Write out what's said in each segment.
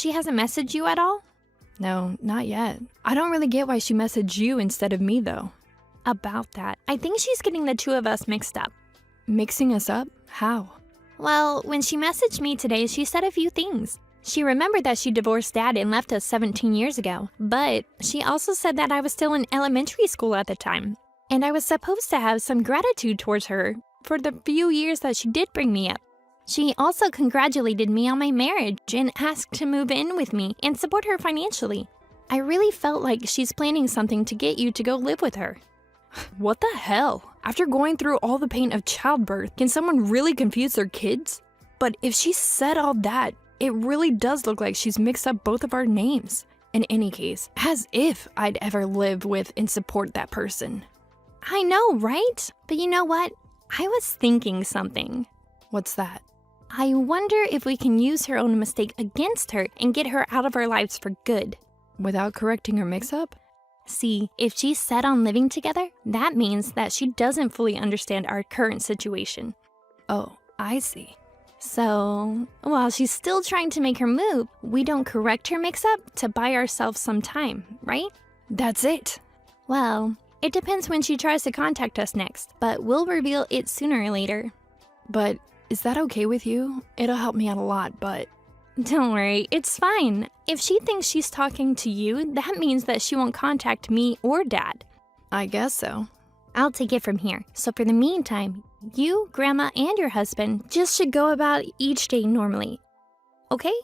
she hasn't messaged you at all? No, not yet. I don't really get why she messaged you instead of me, though. About that, I think she's getting the two of us mixed up. Mixing us up? How? Well, when she messaged me today, she said a few things. She remembered that she divorced Dad and left us 17 years ago, but she also said that I was still in elementary school at the time, and I was supposed to have some gratitude towards her for the few years that she did bring me up. She also congratulated me on my marriage and asked to move in with me and support her financially. I really felt like she's planning something to get you to go live with her. What the hell? After going through all the pain of childbirth, can someone really confuse their kids? But if she said all that, it really does look like she's mixed up both of our names. In any case, as if I'd ever live with and support that person. I know, right? But you know what? I was thinking something. What's that? I wonder if we can use her own mistake against her and get her out of our lives for good. Without correcting her mix-up? See, if she's set on living together, that means that she doesn't fully understand our current situation. Oh, I see. So, while she's still trying to make her move, we don't correct her mix-up to buy ourselves some time, right? That's it. Well, it depends when she tries to contact us next, but we'll reveal it sooner or later. But is that okay with you? It'll help me out a lot, but... Don't worry, it's fine. If she thinks she's talking to you, that means that she won't contact me or Dad. I guess so. I'll take it from here. So for the meantime, you, Grandma, and your husband just should go about each day normally. Okay?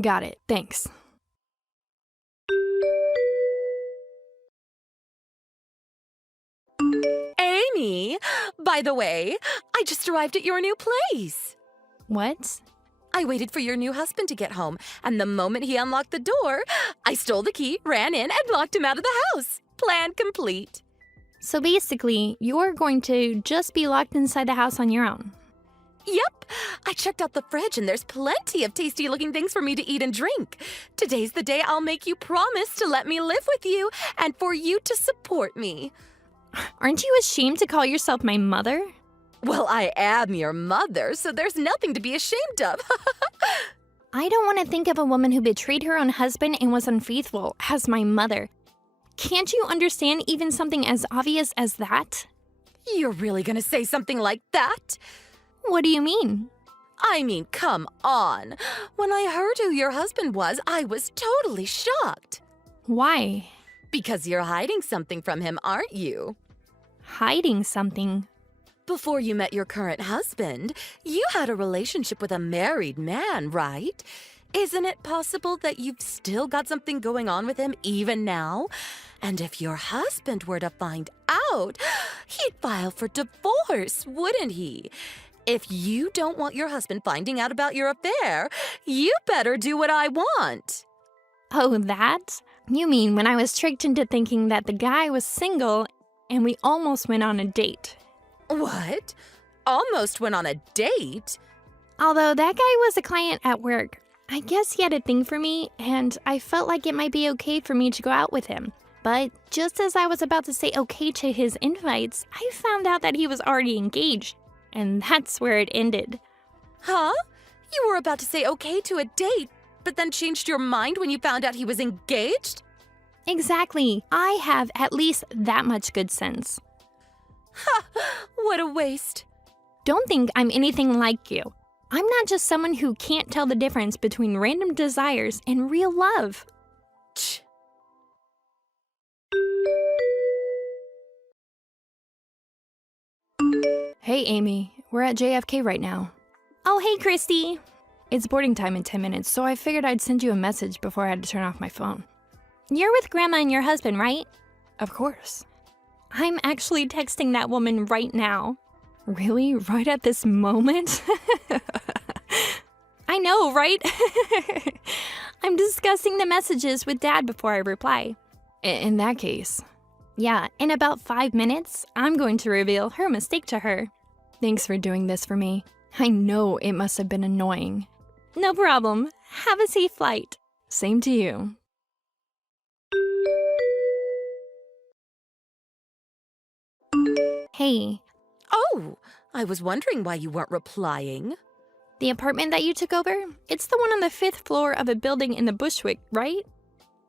Got it. Thanks. Amy, by the way, I just arrived at your new place. What? I waited for your new husband to get home, and the moment he unlocked the door, I stole the key, ran in, and locked him out of the house. Plan complete. So basically, you're going to just be locked inside the house on your own. Yep. I checked out the fridge, and there's plenty of tasty-looking things for me to eat and drink. Today's the day I'll make you promise to let me live with you and for you to support me. Aren't you ashamed to call yourself my mother? Well, I am your mother, so there's nothing to be ashamed of. I don't want to think of a woman who betrayed her own husband and was unfaithful as my mother. Can't you understand even something as obvious as that? You're really gonna say something like that? What do you mean? I mean, come on. When I heard who your husband was, I was totally shocked. Why? Because you're hiding something from him, aren't you? Hiding something? Before you met your current husband, you had a relationship with a married man, right? Isn't it possible that you've still got something going on with him even now? And if your husband were to find out, he'd file for divorce, wouldn't he? If you don't want your husband finding out about your affair, you better do what I want. Oh, that? You mean when I was tricked into thinking that the guy was single and we almost went on a date? What? Almost went on a date? Although that guy was a client at work, I guess he had a thing for me, and I felt like it might be okay for me to go out with him. But just as I was about to say okay to his invites, I found out that he was already engaged, and that's where it ended. Huh? You were about to say okay to a date, but then changed your mind when you found out he was engaged? Exactly. I have at least that much good sense. Ha! What a waste. Don't think I'm anything like you. I'm not just someone who can't tell the difference between random desires and real love. Tch. Hey, Amy. We're at JFK right now. Oh, hey, Christy. It's boarding time in 10 minutes, so I figured I'd send you a message before I had to turn off my phone. You're with Grandma and your husband, right? Of course. I'm actually texting that woman right now. Really? Right at this moment? I know, right? I'm discussing the messages with Dad before I reply. In that case. Yeah, in about 5 minutes, I'm going to reveal her mistake to her. Thanks for doing this for me. I know it must have been annoying. No problem. Have a safe flight. Same to you. Hey. Oh, I was wondering why you weren't replying. The apartment that you took over? It's the one on the 5th floor of a building in the Bushwick, right?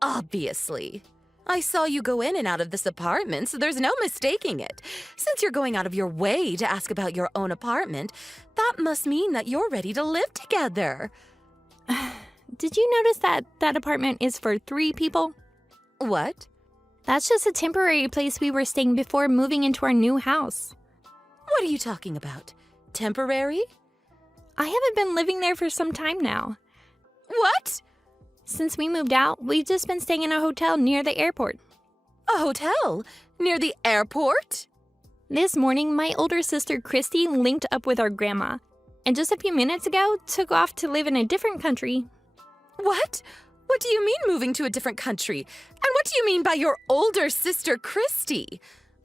Obviously. I saw you go in and out of this apartment, so there's no mistaking it. Since you're going out of your way to ask about your own apartment, that must mean that you're ready to live together. Did you notice that that apartment is for 3 people? What? That's just a temporary place we were staying before moving into our new house. What are you talking about? Temporary? I haven't been living there for some time now. What? Since we moved out, we've just been staying in a hotel near the airport. A hotel? Near the airport? This morning, my older sister Christy linked up with our grandma, and just a few minutes ago, took off to live in a different country. What? What do you mean moving to a different country? And what do you mean by your older sister Christy?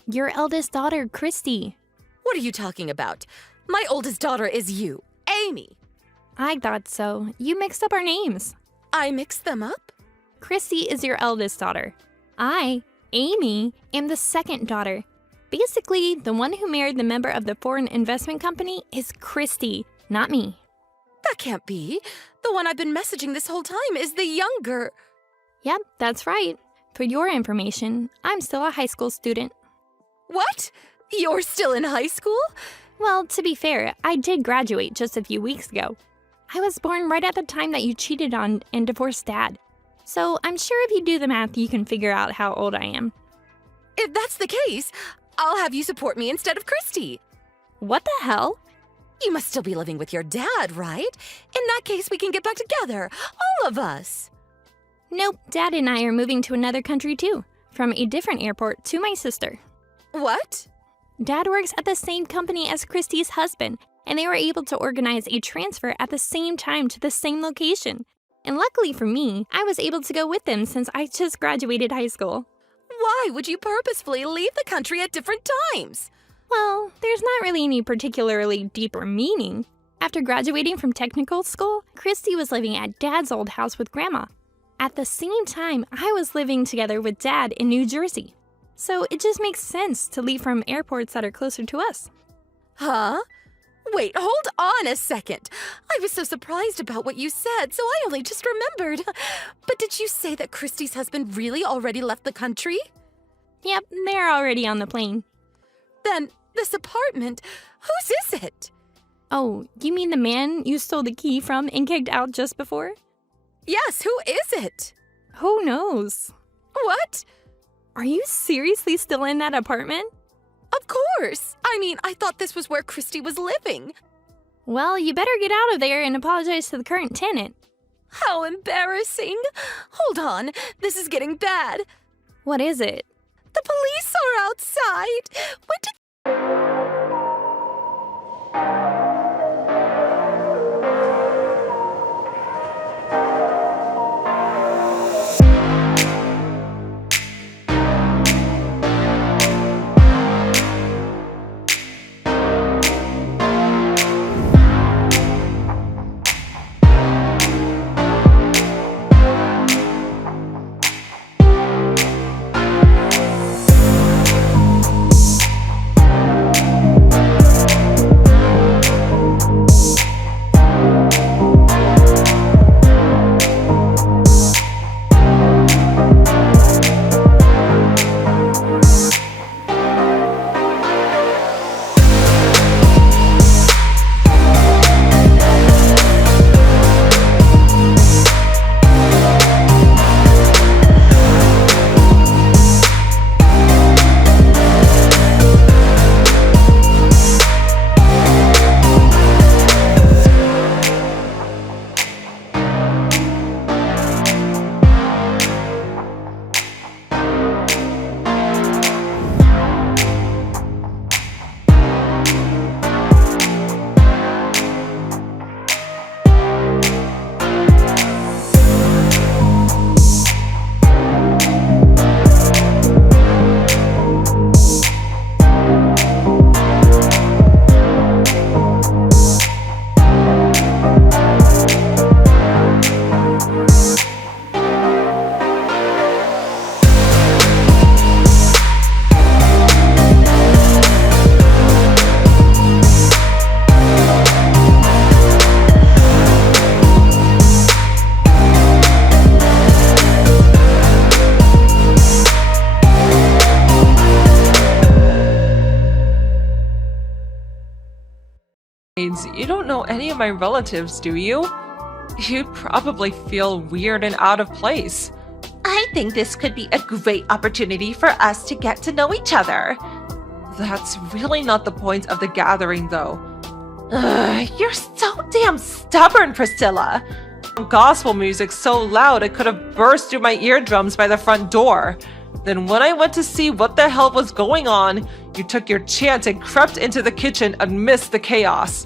Your eldest daughter, Christy. What are you talking about? My oldest daughter is you, Amy. I thought so. You mixed up our names. I mixed them up? Christy is your eldest daughter. I, Amy, am the second daughter. Basically, the one who married the member of the foreign investment company is Christy, not me. That can't be. The one I've been messaging this whole time is the younger. Yep, that's right. For your information, I'm still a high school student. What? You're still in high school? Well, to be fair, I did graduate just a few weeks ago. I was born right at the time that you cheated on and divorced Dad. So I'm sure if you do the math, you can figure out how old I am. If that's the case, I'll have you support me instead of Christy. What the hell? You must still be living with your dad, right? In that case, we can get back together, all of us. Nope, Dad and I are moving to another country too, from a different airport to my sister. What? Dad works at the same company as Christy's husband, and they were able to organize a transfer at the same time to the same location. And luckily for me, I was able to go with them since I just graduated high school. Why would you purposefully leave the country at different times? Well, there's not really any particularly deeper meaning. After graduating from technical school, Christy was living at Dad's old house with Grandma. At the same time, I was living together with Dad in New Jersey. So it just makes sense to leave from airports that are closer to us. Huh? Wait, hold on a second. I was so surprised about what you said, so I only just remembered. But did you say that Christy's husband really already left the country? Yep, they're already on the plane. Then, this apartment, whose is it? Oh, you mean the man you stole the key from and kicked out just before? Yes, who is it? Who knows? What? Are you seriously still in that apartment? Of course. I mean, I thought this was where Christy was living. Well, you better get out of there and apologize to the current tenant. How embarrassing. Hold on, this is getting bad. What is it? The police are outside. When did Besides, you don't know any of my relatives, do you? You'd probably feel weird and out of place. I think this could be a great opportunity for us to get to know each other. That's really not the point of the gathering, though. Ugh, you're so damn stubborn, Priscilla. Gospel music so loud it could have burst through my eardrums by the front door. Then when I went to see what the hell was going on, you took your chance and crept into the kitchen amidst the chaos.